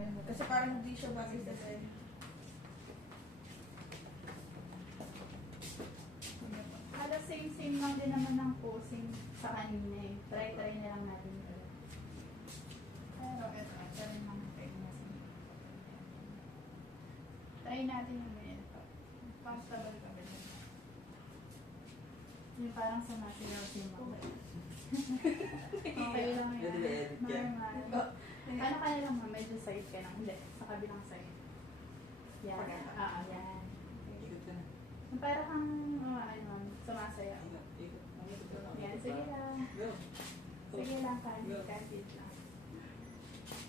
Kasi parang hindi siya bagay sa sa'yo. Halos same lang din naman ng posing sa kanina eh. Try na lang natin ito. Pero ito rin lang natin. Try natin yung ganito. Comfortable ka ba dyan? Yung parang sumasayaw si Mama. Okay lang yan. Normal. Ano ka na lang ma? Medyo side ka lang. Hindi, sa kabilang side. Yan. Yan. Yung parang kang sumasayaw. Yan, sige lang. Sige lang, kahit lang.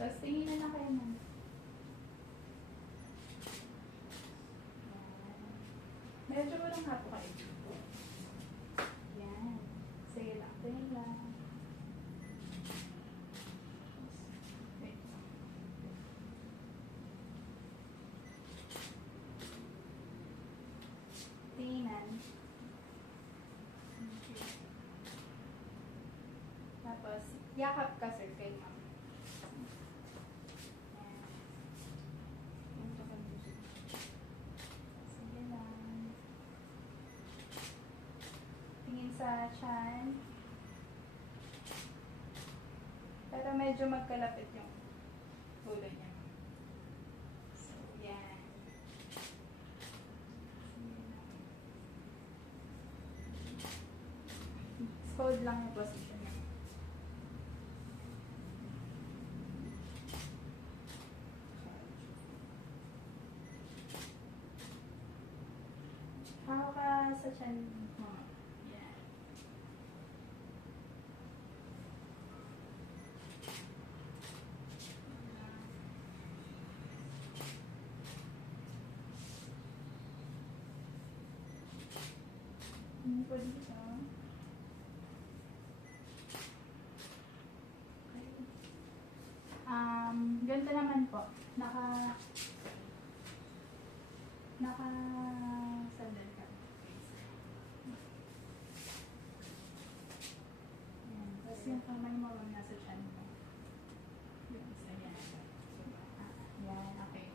Tapos tingin na lang kayo man. Medyo walang hapo kayo. Yan. Sige lang, tingin lang. Wait. Tinginan. Okay. Tapos, yakap ka sir kay ma'am. Yan. Ito ka dito. Sige lang. Tingin sa tiyan. Pero medyo magkalapit yung ulo niya. So, yan. Hold lang yung position niya. Hawak ka sa tiyan mo. Yan. Ano po dito? Ganito naman po. Sandal ka. Yan. Tapos yung kamay mo lang nasa tiyan mo. Yung isa yan. Yan, okay.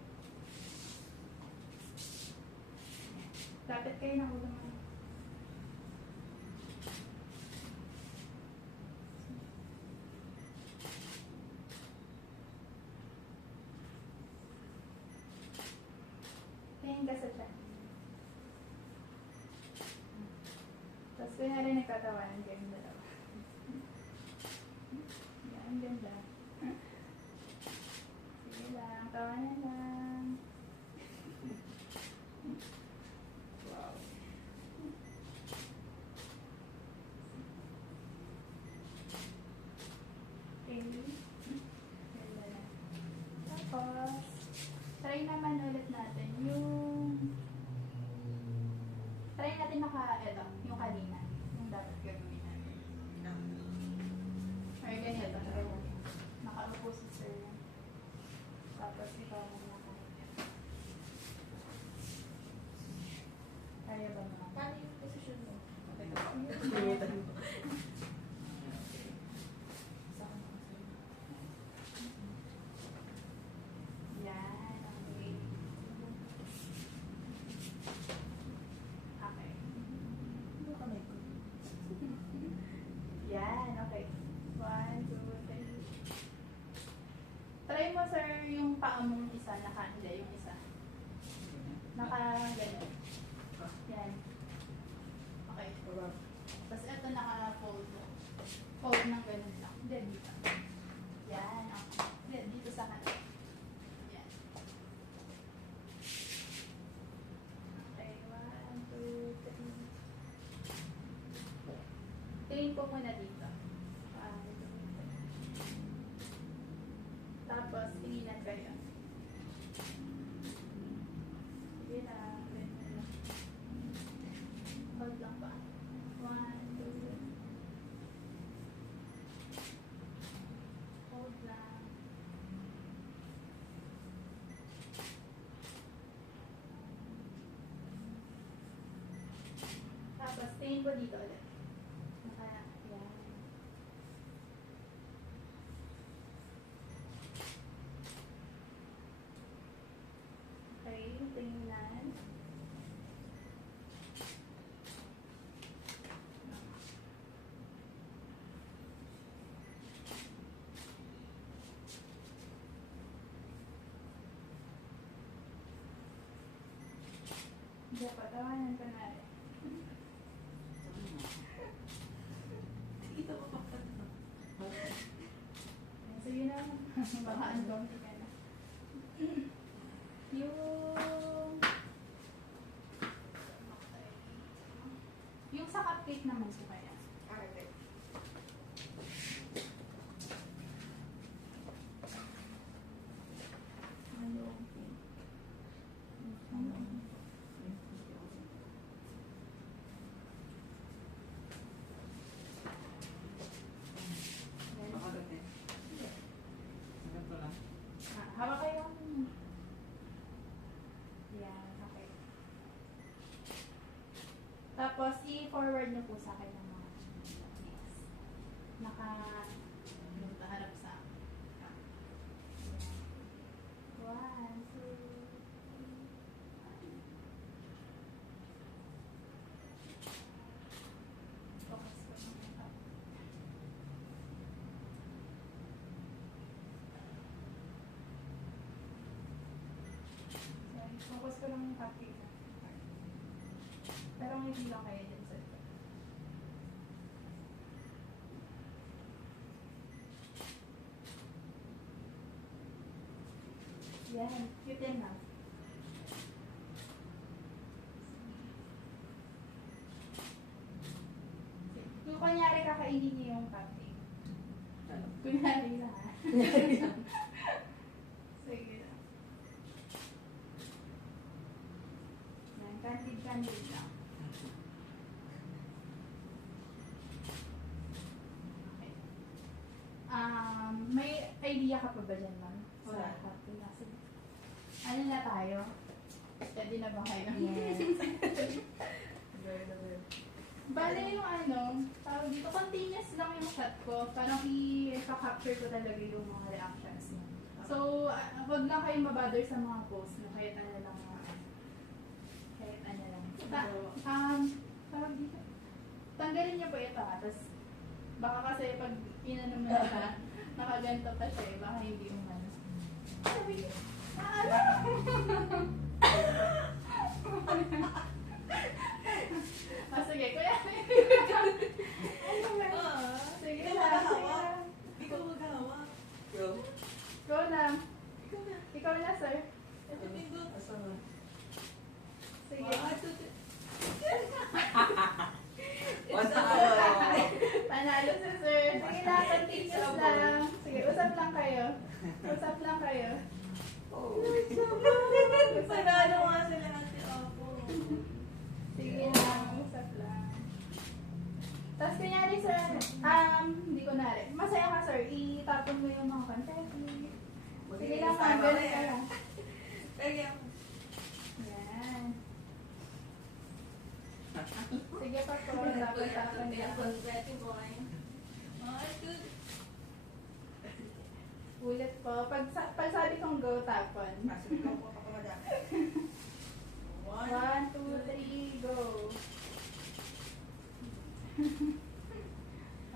Lapit kayo ng ulo mo. Tingin ka sa tiyan. Tapos kunyari nagtatawanan kayong dalawa. Yan, ganda. Sige lang, tawanan lang. Wow. Okay. Ganda na. Tapos, try naman ulit natin try natin yung kanina. Yung dapat gagawin natin. Or ganito. Nakaupo si sir. Tapos ikaw mo nakahinga. Kaya ba naman? Paano yung posisyon mo? Yan. Okay. Okay. Ano kamay ko? Yan. Okay. 1, 2, 3. Try mo sir yung paa mong isa. Hindi yung isa. Ganun. Yan. Okay. Tapos ito naka-fold mo. Fold ng ganun lang. Hindi, dito. Yan. Okay. Hindi, dito sa kanan. Yan. Okay. 1, 2, 3. Tingin po muna dito. 1, 2, 3. Tapos, tinginan kayo. Sige lang. Hold lang pa. 1, 2. Hold lang. Tapos, tingin ko dito ulit. Yan. Hindi pa, tawanan ka na rin. Kita mo pa pa. Sige na, baka uncomfy ka na. Yung sa cupcake naman po kaya. Okay. Ano? Hawak kayo. Yan, okay. Tapos, i-forward nyo po sa akin ng mga next. Nakaharap sa akin. One, two, focus ko naman. Sorry, focus ko lang yung cupcake. Pero hindi lang kayo dyan sa ito. Yan, cute yan na. Yung kunyari kakainin niyo yung cupcake. Kunyari na ha. Sige na. Yan, candid lang. Okay. May idea ka pa ba dyan, ma'am? Wala. Sa cupcake? Sige. Ano na tayo? Steady na ba kayo? Yes. Bale yung tawag dito, continuous lang yung shot ko. Parang i-capture ko talaga yung mga reactions niya. So, wag lang kayo mabother sa mga post mo. Kahit ano lang. Kahit ano lang. Tawag dito. Tanggalin niyo po ito ha. Tapos, baka kasi pag inano mo na nakaganto pa siya eh. Baka hindi umano. Sabi ko, sige, kuya. Ano ba? Sige Ikaw lang, sige maghahawa. lang. Ikaw maghahawa. Go lang. Ikaw na. Ikaw na, sir. Ito pindot. Sige. Panalo si sir. Sige lang, continuous lang. Sige, usap lang kayo. Usap lang kayo. Panalo nga sila ate ako. Sige lang, usap lang. Tapos kunyari sir, hindi ko na rin. Masaya ka sir, itapon mo yung mga confetti. Sige lang, ganun ka lang. Kaya Yan. Sige pa po, tapos tapon niya. confetti boy. Ulit po. Pag sabi kong go, tapon. Masuk ko pa madami. 1, 2, 3, go.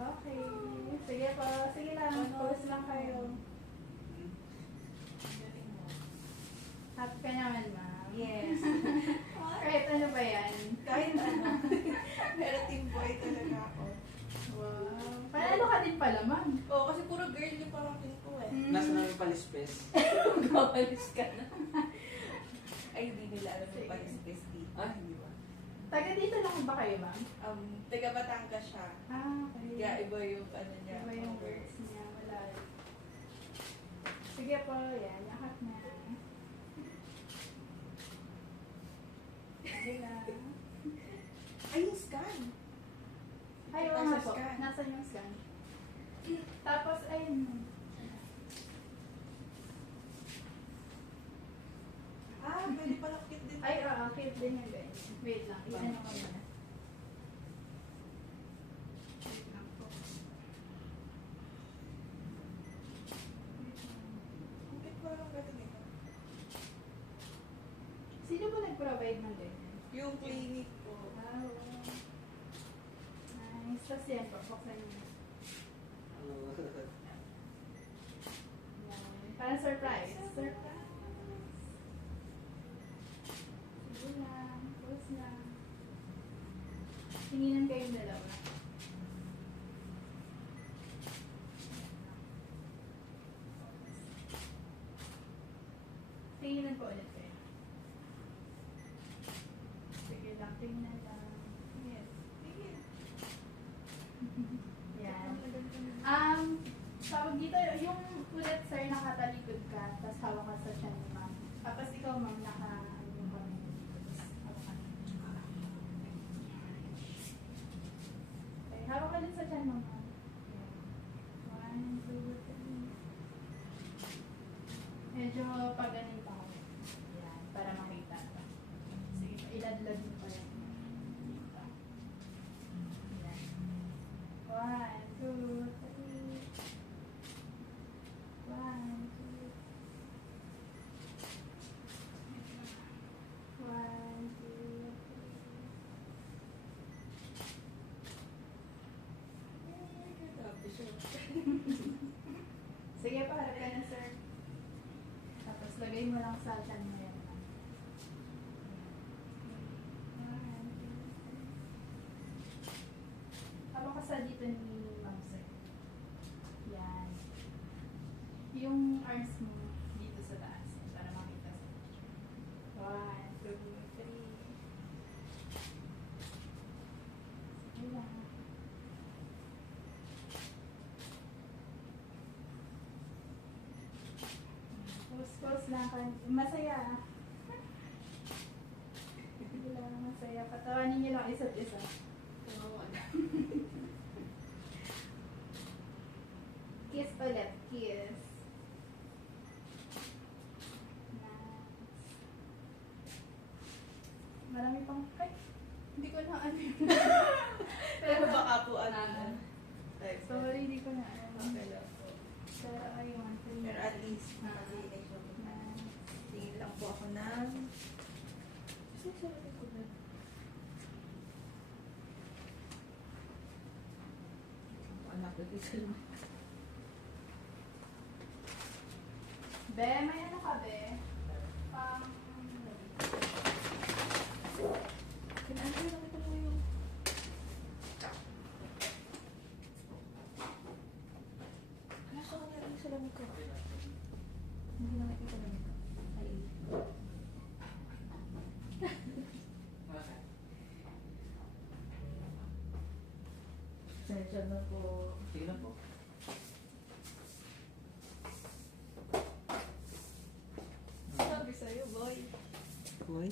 Okay. Sige po. Sige lang. Pause lang kayo. Happy ka naman, ma'am. Yes. Kahit ano ba yan? Kahit ano. Pero team boy talaga ako. Wow. Panalo ka din pala, ma'am. Oo, kasi puro girl yung pamangkin ko eh. Nasa namin palispes. Gawalis ka na. Ay, hindi nila alam yung panis-pace dito. Ah, hindi ba? Taga dito lang ba kayo, ma'am? Taga Batangas siya. Okay. Kaya iba yung ano niya. Iba yung words niya. Wala. Sige po, yan. Yakap na. Sige lang. Ay, yung scan. Ay, oo Nasa nga po. scan. Nasaan yung scan? Tapos, ayun. Pwede pala kit din. Ay, oo. Cute din yung guys. Wait lang. Iyan ako muna. Wait lang po. Kit pa lang gato dito. Sino ba nag-provide ng ganyan? Yung clinic ko. Wow. Nice. Tapos yan po. Buksan niyo. Yan. Parang surprise. Surprise. Sige lang. Push lang. Tinginan kayong dalawa. Tinginan po ulit kayo. Sige lang, tingnan lang. Yes. Sige. Yan. Tawag dito, yung ulit sir, nakatalikod ka, tapos hawak ka sa tiyan ni ma'am. Tapos ikaw ma'am, ano yung kami. Hawak ka. Okay, hawak ka din sa tiyan mo ma'am. Yan. 1, 2, 3. Medyo paganin pa ako. Yan, para makita. Sige, iladlad mo pa yan. Dito. Yan. 1, 2, 3. 1, 2. Sige pa, harap ka na sir. Tapos lagay mo lang sa tiyan mo yan. Habang ka sa dito ni ma'am sir. Yan. Yung arms mo dito sa taas para makita sa picture. 1, 2, 3. Sige lang. Pause lang ka. Masaya. Hindi lang masaya. Patawanin niyo lang isa't isa. Kiss ulit. Kiss. Nice. Marami pang... Ay! Hindi ko na ano yun. Pero baka po ano na. Sorry, hindi ko na ano. Okay lang po. Pero ayun. Pero at least, nakalinig po. Tingin lang po ako ng... Gusto ko sa ko na. Anak ko dito lang. Be, may ano ka, Be? Kinaantay lang ito mo yung... Ano sa kanya rin sa lamig ko? Hindi na nakita lang ito. Ay. Sensya na po. Sige lang po. Sabi sa'yo, boy. Boy?